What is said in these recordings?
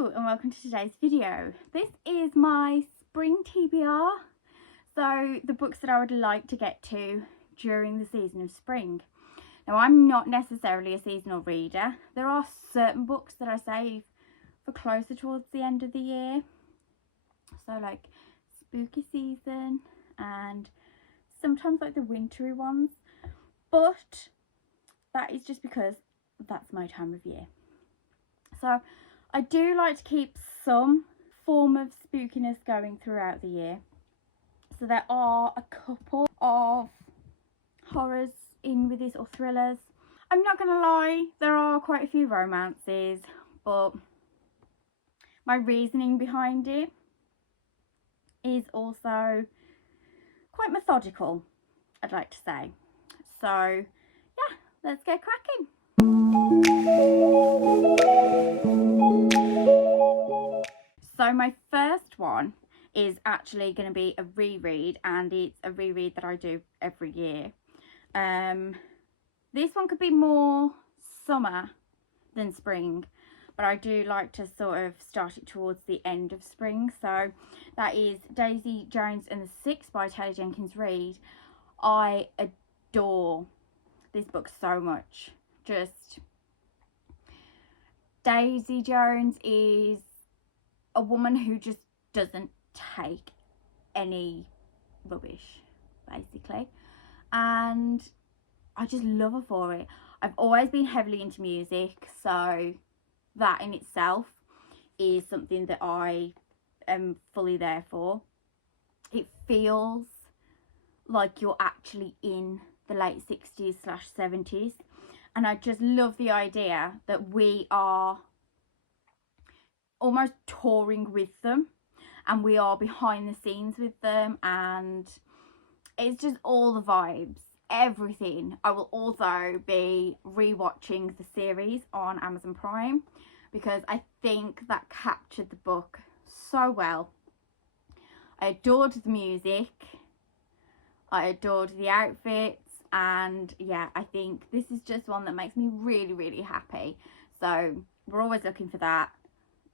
Hello and welcome to today's video. This is my spring TBR, so the books that I would like to get to during the season of spring. Now, I'm not necessarily a seasonal reader. There are certain books that I save for closer towards the end of the year, so like spooky season and sometimes like the wintry ones, but that is just because that's my time of year. So I do like to keep some form of spookiness going throughout the year. So there are a couple of horrors in with this, or thrillers. I'm not going to lie, there are quite a few romances, but my reasoning behind it is also quite methodical, I'd like to say. So yeah, let's get cracking. So my first one is actually going to be a reread, and it's a reread that I do every year. This one could be more summer than spring, but I do like to sort of start it towards the end of spring. So that is Daisy Jones and the Six by Taylor Jenkins Reid. I adore this book so much. Just Daisy Jones is a woman who just doesn't take any rubbish, basically, and I just love her for it. I've always been heavily into music, so that in itself is something that I am fully there for. It feels like you're actually in the late 60s/70s, and I just love the idea that we are almost touring with them and we are behind the scenes with them, and it's just all the vibes, everything. I will also be rewatching the series on Amazon Prime because I think that captured the book so well. I adored the music, I adored the outfits, and yeah, I think this is just one that makes me really, really happy. So we're always looking for that,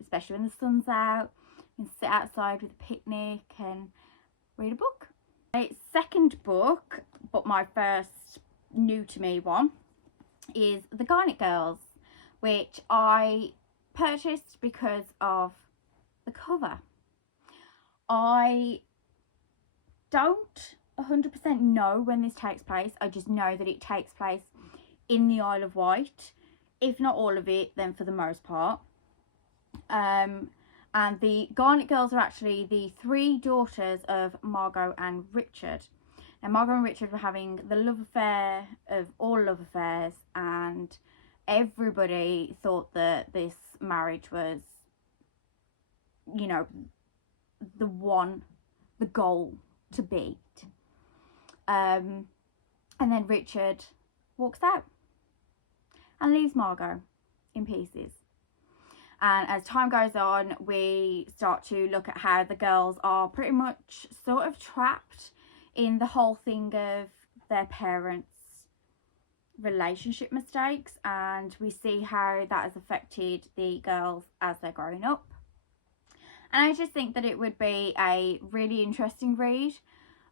especially when the sun's out. You can sit outside with a picnic and read a book. My second book, but my first new to me one, is The Garnet Girls, which I purchased because of the cover. I don't 100% know when this takes place. I just know that it takes place in the Isle of Wight. If not all of it, then for the most part. And the Garnet Girls are actually the three daughters of Margot and Richard. Now, Margot and Richard were having the love affair of all love affairs, and everybody thought that this marriage was, you know, the one, the goal to beat. And then Richard walks out and leaves Margot in pieces. And as time goes on, we start to look at how the girls are pretty much sort of trapped in the whole thing of their parents' relationship mistakes, and we see how that has affected the girls as they're growing up. And I just think that it would be a really interesting read.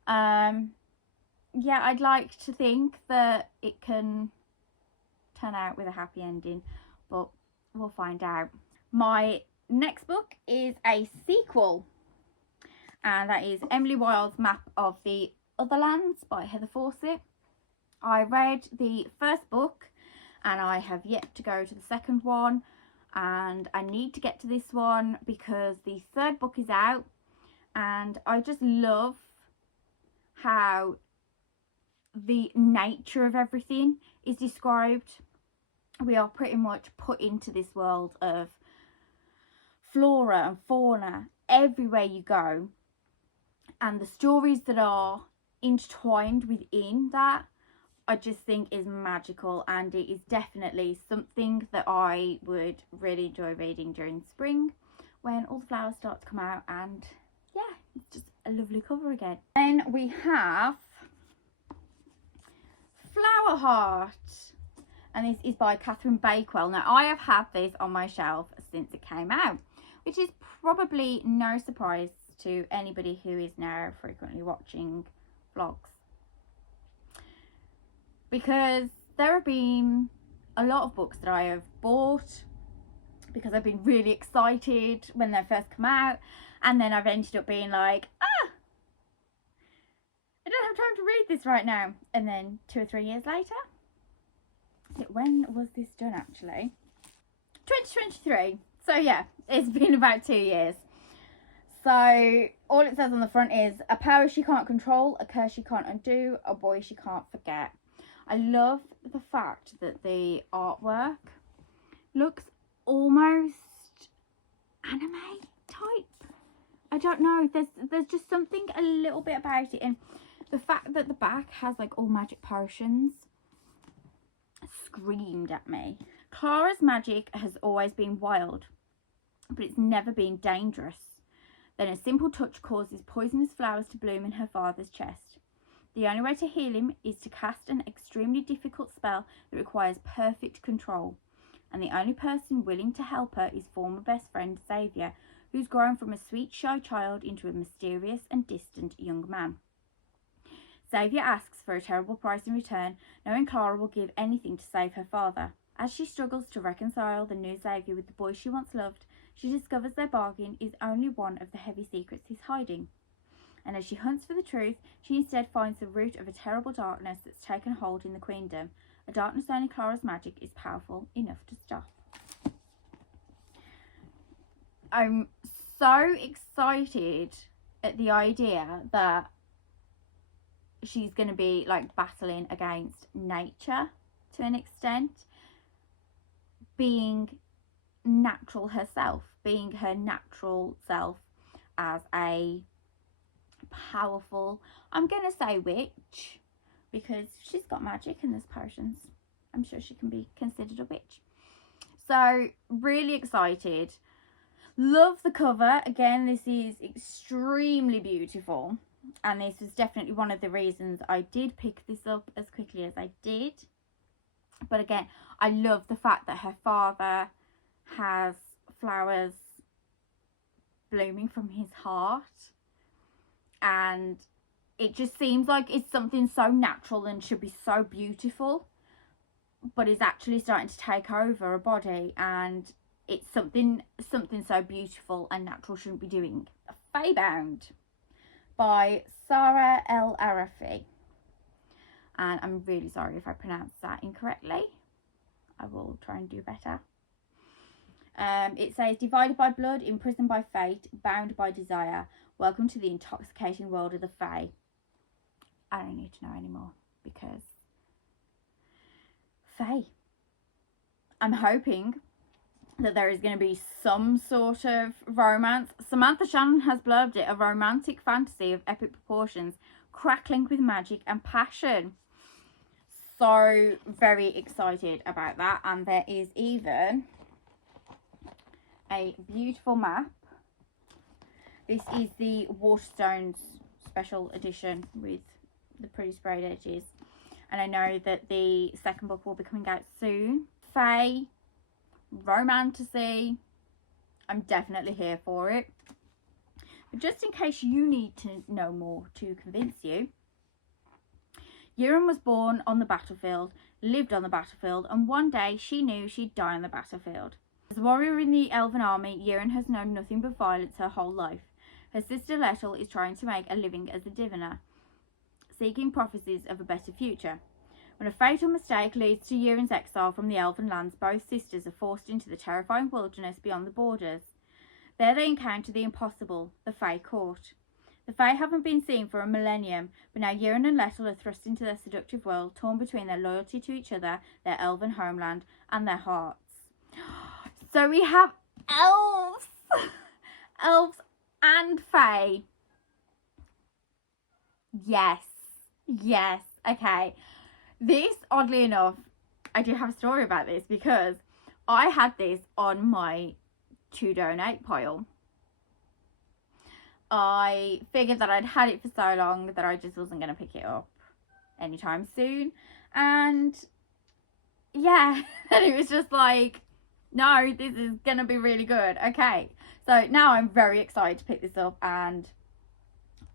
Yeah, I'd like to think that it can turn out with a happy ending, but we'll find out. My next book is a sequel, and that is Emily Wilde's Map of the Otherlands by Heather Fawcett. I read the first book and I have yet to go to the second one, and I need to get to this one because the third book is out, and I just love how the nature of everything is described. We are pretty much put into this world of flora and fauna everywhere you go, and the stories that are intertwined within that I just think is magical, and it is definitely something that I would really enjoy reading during spring when all the flowers start to come out, and yeah, it's just a lovely cover again. Then we have Flower Heart, and this is by Catherine Bakewell. Now, I have had this on my shelf since it came out, which is probably no surprise to anybody who is now frequently watching vlogs. Because there have been a lot of books that I have bought because I've been really excited when they first come out, and then I've ended up being like, I don't have time to read this right now. And then 2 or 3 years later, when was this done actually? 2023. So yeah, it's been about 2 years. So all it says on the front is, a power she can't control, a curse she can't undo, a boy she can't forget. I love the fact that the artwork looks almost anime type. I don't know, there's just something a little bit about it, and the fact that the back has like all magic potions screamed at me. Clara's magic has always been wild, but it's never been dangerous. Then a simple touch causes poisonous flowers to bloom in her father's chest. The only way to heal him is to cast an extremely difficult spell that requires perfect control. And the only person willing to help her is former best friend Xavier, who's grown from a sweet, shy child into a mysterious and distant young man. Xavier asks for a terrible price in return, knowing Clara will give anything to save her father. As she struggles to reconcile the new Xavier with the boy she once loved, she discovers their bargain is only one of the heavy secrets he's hiding. And as she hunts for the truth, she instead finds the root of a terrible darkness that's taken hold in the Queendom, a darkness only Clara's magic is powerful enough to stop. I'm so excited at the idea that she's going to be like battling against nature to an extent, being natural herself, being her natural self as a powerful, I'm going to say witch, because she's got magic and there's potions. I'm sure she can be considered a witch. So really excited. Love the cover. Again, this is extremely beautiful, and this was definitely one of the reasons I did pick this up as quickly as I did. But again, I love the fact that her father has flowers blooming from his heart, and it just seems like it's something so natural and should be so beautiful, but is actually starting to take over a body, and it's something so beautiful and natural shouldn't be doing. Faebound by Sarah El Arafi, and I'm really sorry if I pronounced that incorrectly. I will try and do better. It says, divided by blood, imprisoned by fate, bound by desire, welcome to the intoxicating world of the Fae. I don't need to know anymore, because Fae. I'm hoping that there is going to be some sort of romance. Samantha Shannon has blurbed it, a romantic fantasy of epic proportions, crackling with magic and passion. So very excited about that. And there is even a beautiful map. This is the Waterstones special edition with the pretty sprayed edges, and I know that the second book will be coming out soon. Fae, romantasy, I'm definitely here for it. But just in case you need to know more to convince you, Euron was born on the battlefield, lived on the battlefield, and one day she knew she'd die on the battlefield. As a warrior in the Elven army, Euron has known nothing but violence her whole life. Her sister Lettel is trying to make a living as a diviner, seeking prophecies of a better future. When a fatal mistake leads to Euron's exile from the Elven lands, both sisters are forced into the terrifying wilderness beyond the borders. There they encounter the impossible, the Fae Court. The Fae haven't been seen for a millennium, but now Euron and Lettel are thrust into their seductive world, torn between their loyalty to each other, their Elven homeland, and their hearts. So we have elves! Elves and Fae. Yes. Yes. Okay. This, oddly enough, I do have a story about this, because I had this on my to donate pile. I figured that I'd had it for so long that I just wasn't going to pick it up anytime soon. And yeah, and it was just like, No, this is going to be really good. Okay, so now I'm very excited to pick this up, and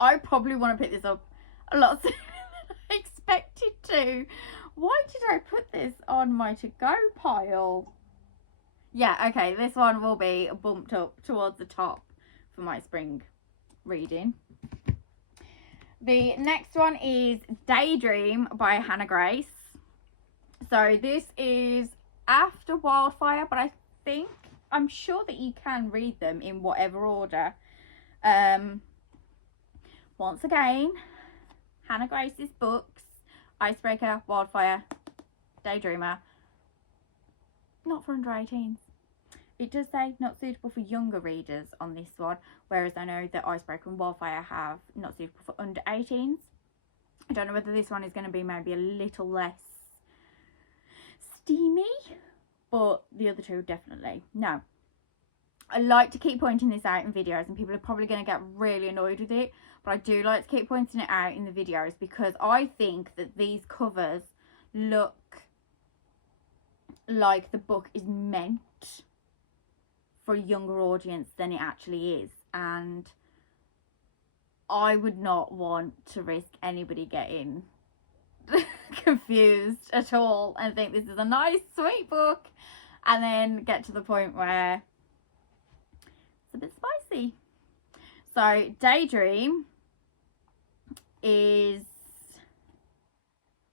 I probably want to pick this up a lot sooner than I expected to. Why did I put this on my to-go pile? Yeah, okay, this one will be bumped up towards the top for my spring reading. The next one is Daydream by Hannah Grace. So this is after Wildfire, but I'm sure that you can read them in whatever order. Once again, Hannah Grace's books, Icebreaker, Wildfire, Daydreamer, not for under 18s. It does say not suitable for younger readers on this one, whereas I know that Icebreaker and Wildfire have not suitable for under 18s. I don't know whether this one is going to be maybe a little less steamy, but the other two definitely. No. I like to keep pointing this out in videos, and people are probably going to get really annoyed with it, but I do like to keep pointing it out in the videos because I think that these covers look like the book is meant for a younger audience than it actually is, and I would not want to risk anybody getting confused at all and think this is a nice sweet book and then get to the point where it's a bit spicy. So Daydream is,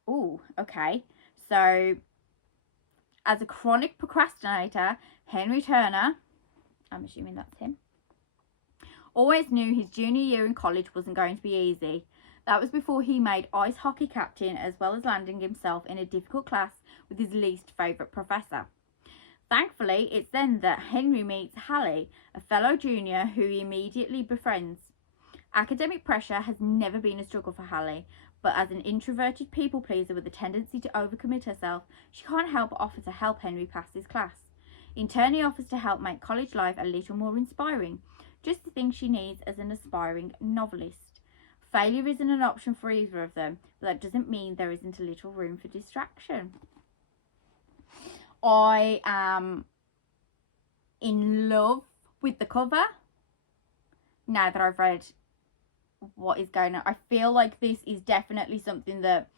oh, okay, so as a chronic procrastinator, Henry Turner, I'm assuming that's him, always knew his junior year in college wasn't going to be easy. That was before he made ice hockey captain, as well as landing himself in a difficult class with his least favourite professor. Thankfully, it's then that Henry meets Hallie, a fellow junior who he immediately befriends. Academic pressure has never been a struggle for Hallie, but as an introverted people pleaser with a tendency to overcommit herself, she can't help but offer to help Henry pass his class. In turn, he offers to help make college life a little more inspiring, just the thing she needs as an aspiring novelist. Failure isn't an option for either of them, but that doesn't mean there isn't a little room for distraction. I am in love with the cover now that I've read what is going on. I feel like this is definitely something that,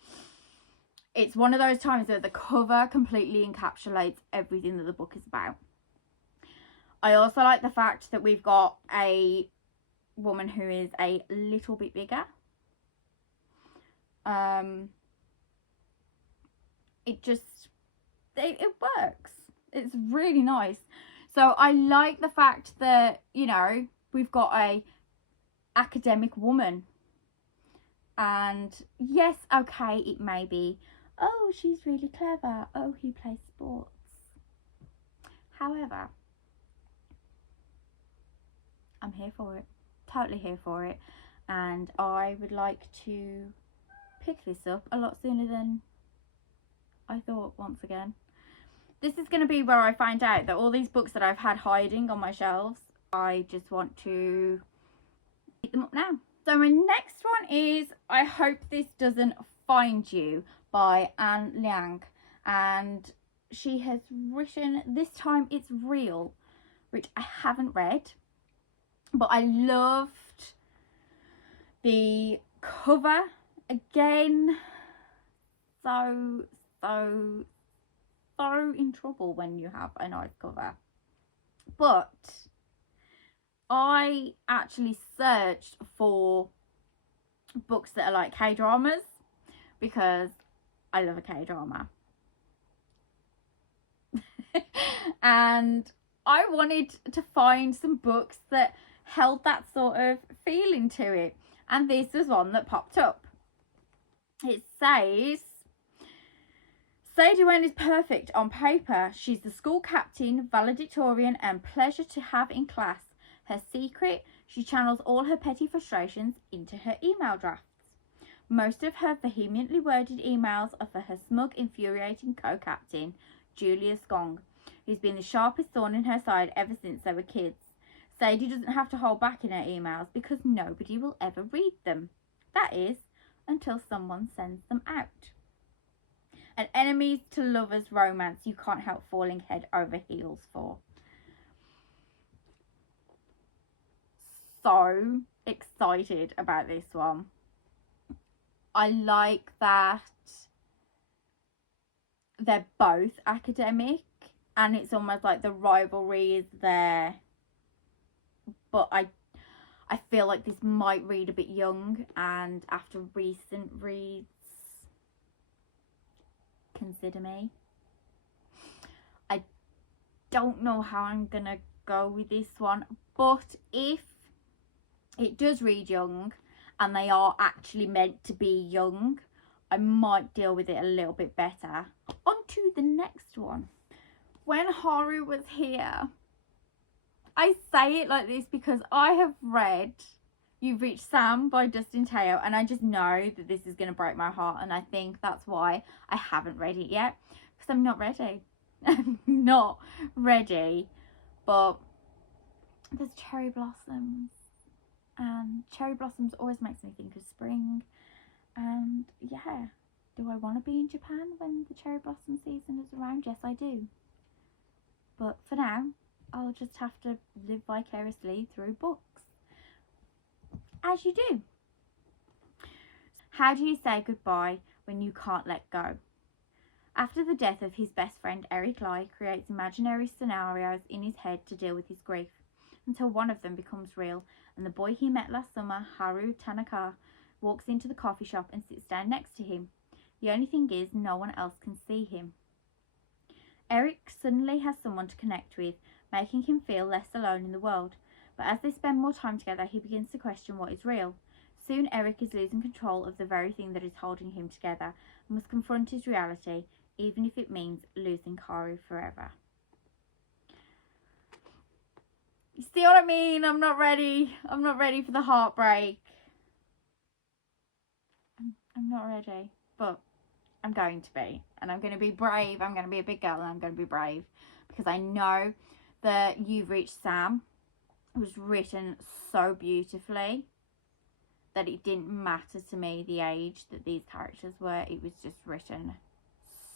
it's one of those times that the cover completely encapsulates everything that the book is about. I also like the fact that we've got a woman who is a little bit bigger. It works. It's really nice. So I like the fact that, you know, we've got a academic woman, and yes, okay, it may be, oh, she's really clever, oh, he plays sports. However, I'm here for it, totally here for it, and I would like to pick this up a lot sooner than I thought. Once again, this is going to be where I find out that all these books that I've had hiding on my shelves, I just want to pick them up now. So my next one is I Hope This Doesn't Find You by Anne Liang, and she has written This Time It's Real, which I haven't read, but I loved the cover. Again, so in trouble when you have a nice cover. But I actually searched for books that are like K-dramas because I love a K-drama. And I wanted to find some books that held that sort of feeling to it, and this was one that popped up. It says, Sadie Wen is perfect on paper. She's the school captain, valedictorian, and pleasure to have in class. Her secret, she channels all her petty frustrations into her email drafts. Most of her vehemently worded emails are for her smug, infuriating co-captain, Julius Gong, who's been the sharpest thorn in her side ever since they were kids. Sadie doesn't have to hold back in her emails because nobody will ever read them. That is, until someone sends them out. An enemies to lovers romance you can't help falling head over heels for. So excited about this one. I like that they're both academic and it's almost like the rivalry is there, but I feel like this might read a bit young, and after recent reads, consider me. I don't know how I'm gonna go with this one, but if it does read young and they are actually meant to be young, I might deal with it a little bit better. On to the next one. When Haru Was Here. I say it like this because I have read You've Reached Sam by Dustin Teo, and I just know that this is going to break my heart, and I think that's why I haven't read it yet, because I'm not ready. I'm not ready. But there's cherry blossoms, and cherry blossoms always makes me think of spring, and yeah, do I want to be in Japan when the cherry blossom season is around? Yes, I do. But for now, I'll just have to live vicariously through books. As you do. How do you say goodbye when you can't let go? After the death of his best friend, Eric Lai creates imaginary scenarios in his head to deal with his grief, until one of them becomes real, and the boy he met last summer, Haru Tanaka, walks into the coffee shop and sits down next to him. The only thing is, no one else can see him. Eric suddenly has someone to connect with, making him feel less alone in the world. But as they spend more time together, he begins to question what is real. Soon Eric is losing control of the very thing that is holding him together, and must confront his reality, even if it means losing Haru forever. You see what I mean? I'm not ready. I'm not ready for the heartbreak. I'm not ready. But I'm going to be. And I'm going to be brave. I'm going to be a big girl and I'm going to be brave. Because I know that You've Reached Sam was written so beautifully that it didn't matter to me the age that these characters were. It was just written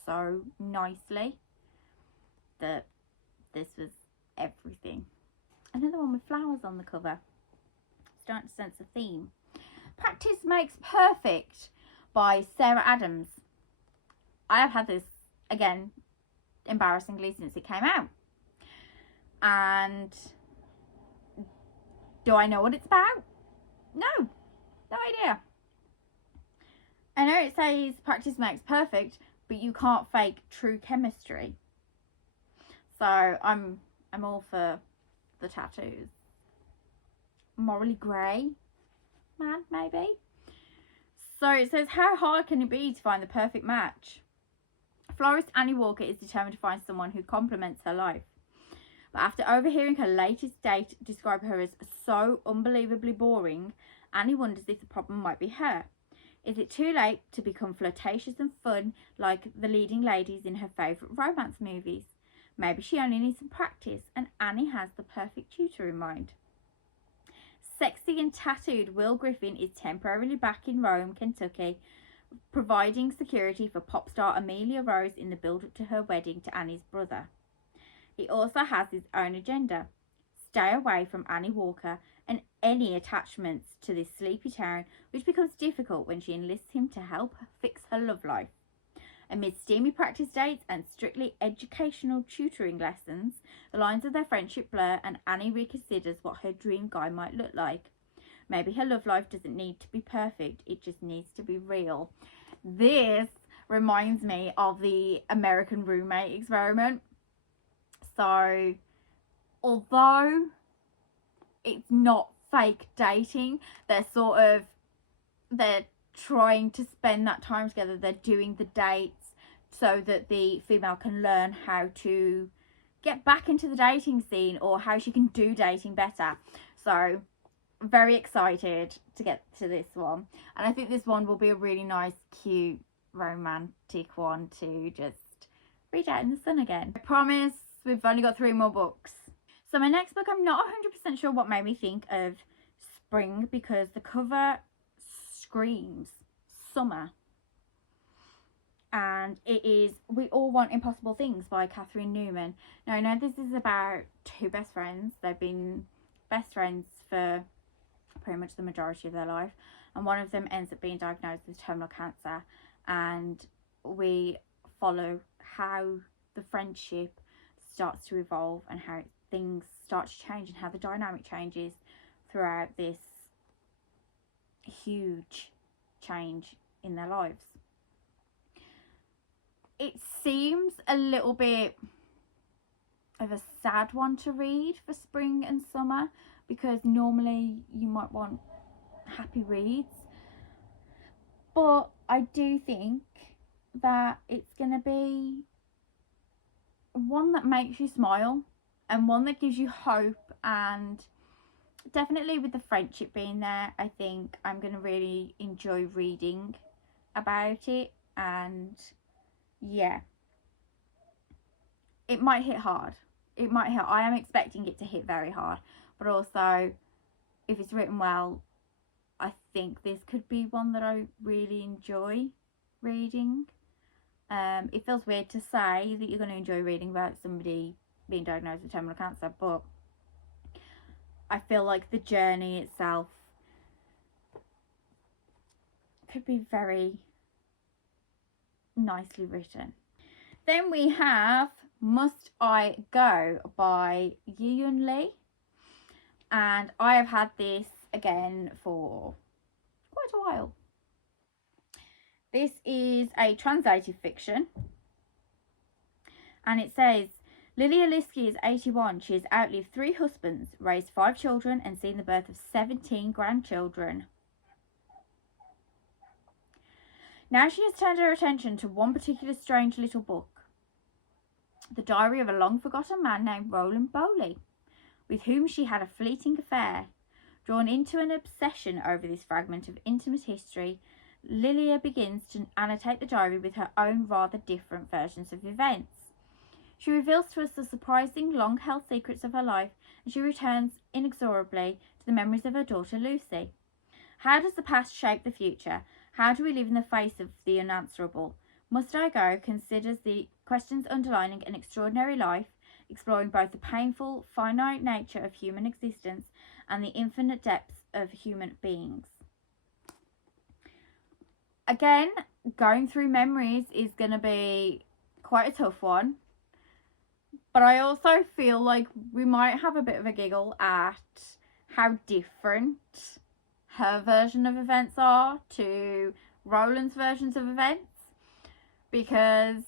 so nicely that this was everything. Another one with flowers on the cover. Starting to sense a theme. Practice Makes Perfect by Sarah Adams. I have had this, again, embarrassingly since it came out. And do I know what it's about? No idea. I know it says practice makes perfect, but you can't fake true chemistry. So I'm all for the tattoos. Morally grey man, maybe. So it says, how hard can it be to find the perfect match? Florist Annie Walker is determined to find someone who complements her life. But after overhearing her latest date describe her as so unbelievably boring, Annie wonders if the problem might be her. Is it too late to become flirtatious and fun like the leading ladies in her favourite romance movies? Maybe she only needs some practice, and Annie has the perfect tutor in mind. Sexy and tattooed Will Griffin is temporarily back in Rome, Kentucky, providing security for pop star Amelia Rose in the build-up to her wedding to Annie's brother. He also has his own agenda. Stay away from Annie Walker and any attachments to this sleepy town, which becomes difficult when she enlists him to help her fix her love life. Amid steamy practice dates and strictly educational tutoring lessons, the lines of their friendship blur and Annie reconsiders what her dream guy might look like. Maybe her love life doesn't need to be perfect, it just needs to be real. This reminds me of the American Roommate experiment. So, although it's not fake dating, they're trying to spend that time together. They're doing the dates so that the female can learn how to get back into the dating scene or how she can do dating better. So, very excited to get to this one. And I think this one will be a really nice, cute, romantic one to just read out in the sun again. I promise we've only got 3 more books. So my next book, I'm not 100% sure what made me think of spring because the cover screams summer. and it is We All Want Impossible Things by Catherine Newman. Now, I know this is about two best friends. They've been best friends for pretty much the majority of their life, and one of them ends up being diagnosed with terminal cancer, and we follow how the friendship starts to evolve and how things start to change and how the dynamic changes throughout this huge change in their lives. It seems a little bit of a sad one to read for spring and summer, because normally you might want happy reads, but I do think that it's going to be one that makes you smile and one that gives you hope, and definitely with the friendship being there, I think I'm going to really enjoy reading about it. And yeah, it might hit hard. I am expecting it to hit very hard, but also if it's written well, I think this could be one that I really enjoy reading. It feels weird to say that you're going to enjoy reading about somebody being diagnosed with terminal cancer, but I feel like the journey itself could be very nicely written. Then we have Must I Go by Yiyun Lee, and I have had this again for quite a while. This is a translated fiction, and it says, Lilia Liskey is 81. She has outlived 3 husbands, raised 5 children, and seen the birth of 17 grandchildren. Now she has turned her attention to one particular strange little book, the diary of a long-forgotten man named Roland Bowley, with whom she had a fleeting affair. Drawn into an obsession over this fragment of intimate history, Lilia begins to annotate the diary with her own rather different versions of events. She reveals to us the surprising, long-held secrets of her life, and she returns inexorably to the memories of her daughter Lucy. How does the past shape the future? How do we live in the face of the unanswerable? Must I Go considers the questions underlining an extraordinary life, exploring both the painful, finite nature of human existence and the infinite depths of human beings. Again, going through memories is going to be quite a tough one, but I also feel like we might have a bit of a giggle at how different her version of events are to Roland's versions of events, because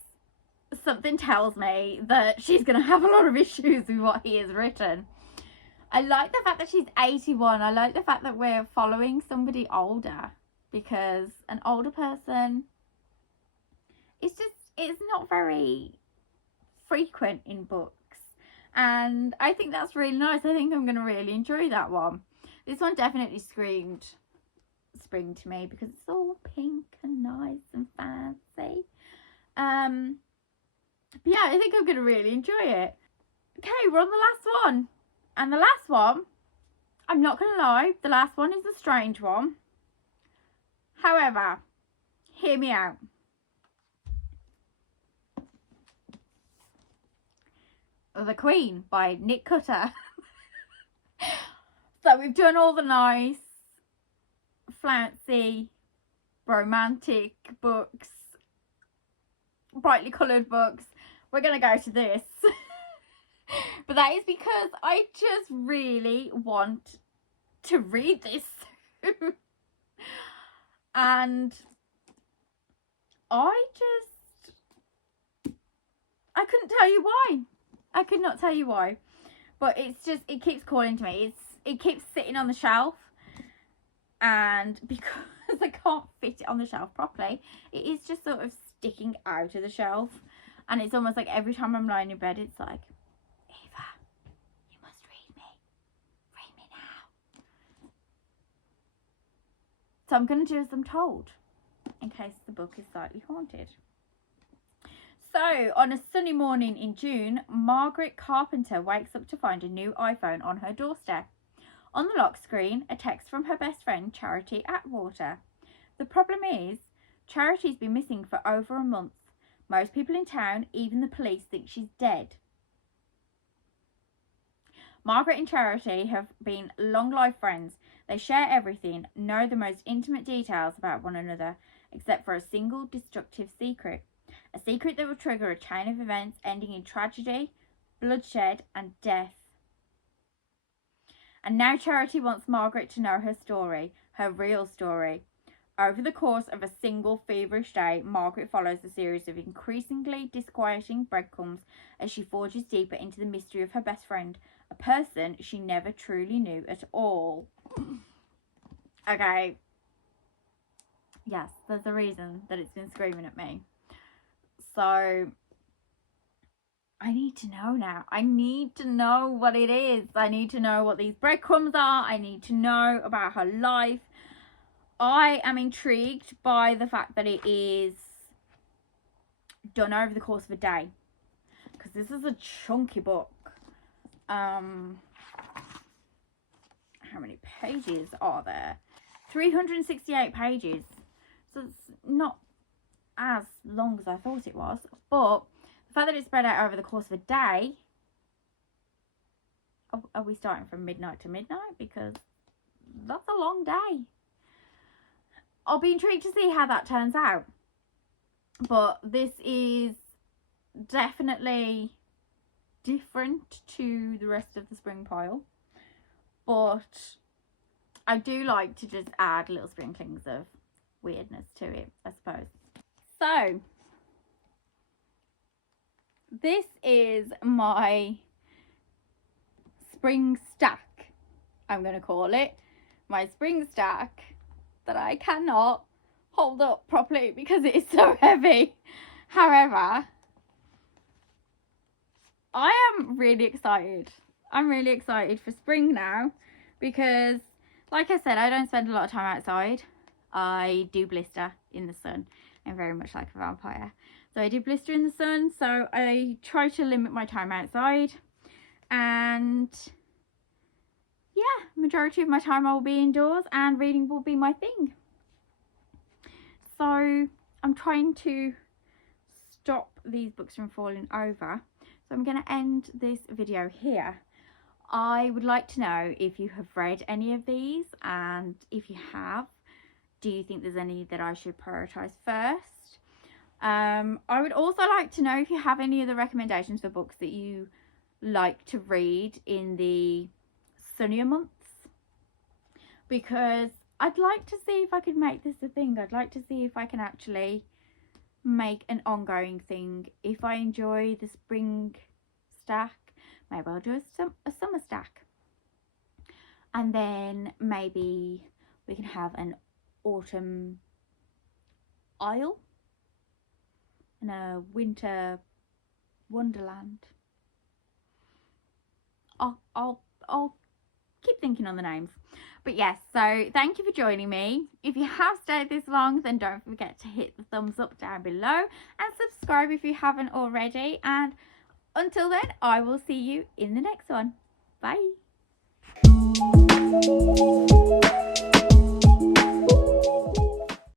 something tells me that she's going to have a lot of issues with what he has written. I like the fact that she's 81. I like the fact that we're following somebody older, because an older person, it's not very frequent in books, and I think that's really nice. I think I'm going to really enjoy that one. This one definitely screamed spring to me because it's all pink and nice and fancy. But yeah, I think I'm going to really enjoy it. Okay, we're on the last one. And the last one, I'm not going to lie, the last one is a strange one. However, hear me out. The Queen by Nick Cutter. So we've done all the nice, flouncy, romantic books, brightly coloured books. We're going to go to this. But that is because I just really want to read this. And I couldn't tell you why. I could not tell you why. But it's just, it keeps calling to me. It keeps sitting on the shelf. And because I can't fit it on the shelf properly, it is just sort of sticking out of the shelf. And it's almost like every time I'm lying in bed, it's like, Eva, you must read me. Read me now. So I'm going to do as I'm told, in case the book is slightly haunted. So, on a sunny morning in June, Margaret Carpenter wakes up to find a new iPhone on her doorstep. On the lock screen, a text from her best friend, Charity Atwater. The problem is, Charity's been missing for over a month. Most people in town, even the police, think she's dead. Margaret and Charity have been long life friends. They share everything, know the most intimate details about one another, except for a single destructive secret. A secret that will trigger a chain of events ending in tragedy, bloodshed, and death. And now Charity wants Margaret to know her story, her real story. Over the course of a single feverish day, Margaret follows a series of increasingly disquieting breadcrumbs as she forges deeper into the mystery of her best friend, a person she never truly knew at all. Okay. Yes, there's a reason that it's been screaming at me. So, I need to know now. I need to know what it is. I need to know what these breadcrumbs are. I need to know about her life. I am intrigued by the fact that it is done over the course of a day, because this is a chunky book. How many pages are there? 368 pages. So it's not as long as I thought it was, but the fact that it's spread out over the course of a day. Are we starting from midnight to midnight? Because that's a long day. I'll be intrigued to see how that turns out. But this is definitely different to the rest of the spring pile. But I do like to just add little sprinklings of weirdness to it, I suppose. So, this is my spring stack, I'm going to call it. My spring stack that I cannot hold up properly because it is so heavy. However, I am really excited. I'm really excited for spring now because, like I said, I don't spend a lot of time outside. I do blister in the sun. I'm very much like a vampire. So I do blister in the sun, so I try to limit my time outside. And yeah, majority of my time I will be indoors and reading will be my thing. So I'm trying to stop these books from falling over. So I'm going to end this video here. I would like to know if you have read any of these, and if you have, do you think there's any that I should prioritise first? I would also like to know if you have any other recommendations for books that you like to read in the sunnier months, because I'd like to see if I could make this a thing. I'd like to see if I can actually make an ongoing thing. If I enjoy the spring stack, maybe I'll do a summer stack, and then maybe we can have an autumn isle and a winter wonderland. I'll keep thinking on the names. But yes, so thank you for joining me. If you have stayed this long, then don't forget to hit the thumbs up down below and subscribe if you haven't already. And until then, I will see you in the next one. Bye.